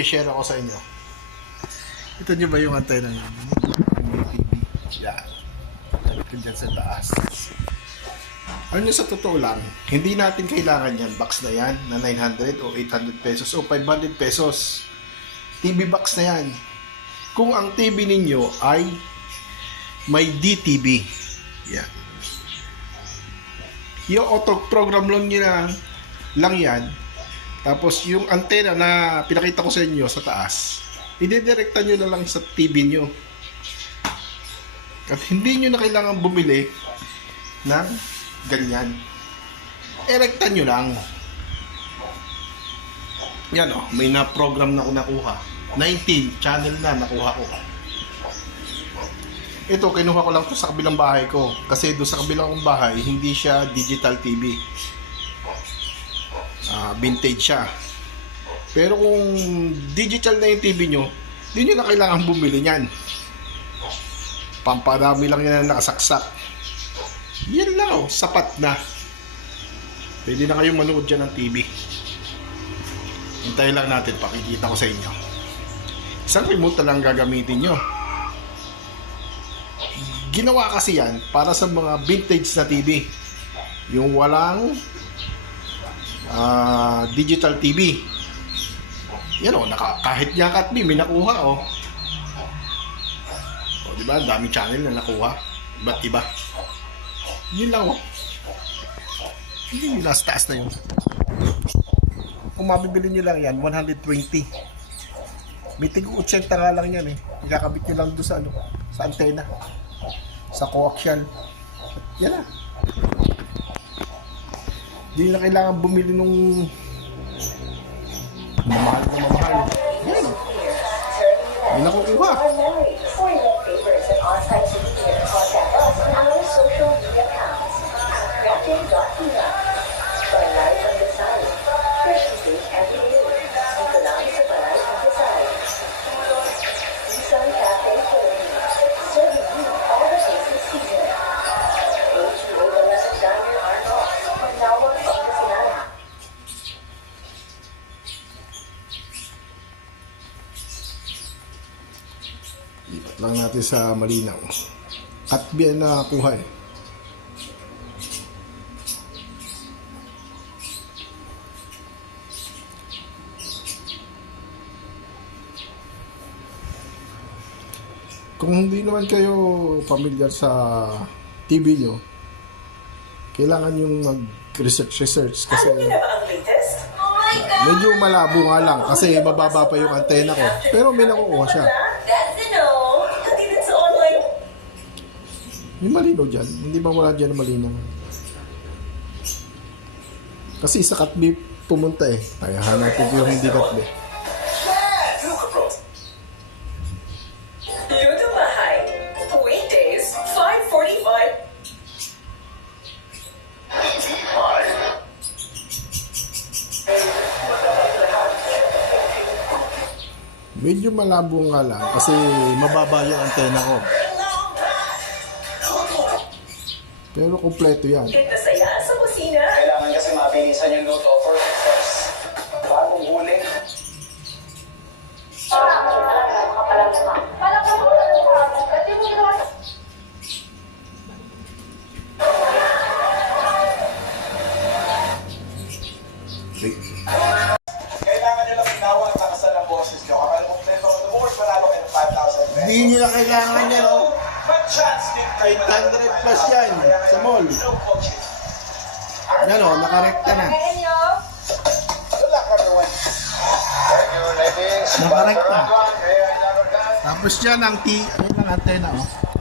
i-share ako sa inyo. Ito nyo ba yung antena TV. Yan. Ito dyan sa taas. Ano sa totoo lang, hindi natin kailangan yan. Box na yan na 900 o 800 pesos o 500 pesos. TV box na yan. Kung ang TV ninyo ay may DTV. Yan. Yung auto program lang nyo na lang yan. Tapos yung antena na pinakita ko sa inyo sa taas, idedirekta nyo na lang sa TV nyo. At hindi nyo na kailangan bumili ng ganyan. Erekta nyo lang. Yan o, may na-program na ako nakuha. 19 channel na nakuha ko. Ito, kinuha ko lang to sa kabilang bahay ko. Kasi doon sa kabilang bahay, hindi siya digital TV. Ah, vintage siya. Pero kung digital na yung TV nyo, hindi nyo na kailangan bumili niyan. Pamparami lang yan na nakasaksak. Yan lang oh, sapat na. Pwede na kayong manood dyan ng TV. Hintayin lang natin, pakikita ko sa inyo. Isang remote na lang gagamitin nyo. Ginawa kasi yan para sa mga vintage na TV. Yung walang ah, digital TV. Yan o, naka, kahit niya at may nakuha o. O, di ba? Ang daming channel na nakuha. Iba't iba. Yun lang o. Hindi yung last taas na yun. Kung mabibili nyo lang yan, 120. May tig 80 nga lang yan eh. Ikakabit nyo lang doon sa ano, sa antena. Sa coaxial. Yan na. Hindi na kailangan bumili nung mamahal na mamahal. Ipat lang natin sa malinaw. At biyan na kuha eh. Kung hindi naman kayo familiar sa TV nyo, kailangan yung mag-research-research kasi ang latest? Oh medyo malabo nga lang kasi mababa pa yung antena ko. Pero may nakukuha siya. May malinaw dyan. Hindi ba wala dyan na malinaw? Kasi sa Katbi pumunta eh. Kaya hanapin ko yung hindi Katbi. Luto Bahay. Weekdays, 5.45. Medyo malabo nga lang kasi mababa yung antena ko. Pero kompleto yan. Hit na saya sa kusina. Kailangan kasi mabilisan yung luto for success. Bagong huling. Kailangan nyo lang inawa at nakasal ang boses nyo. Kapag kompleto ang award, panalo kayo ng 5,000 pesos. Hindi nyo na kailangan yan oh. Kayo 800 plus yan sa mall. Yan oh, nakarekta na. Nakarekta. Tapos yan ang T, ano yung antena oh.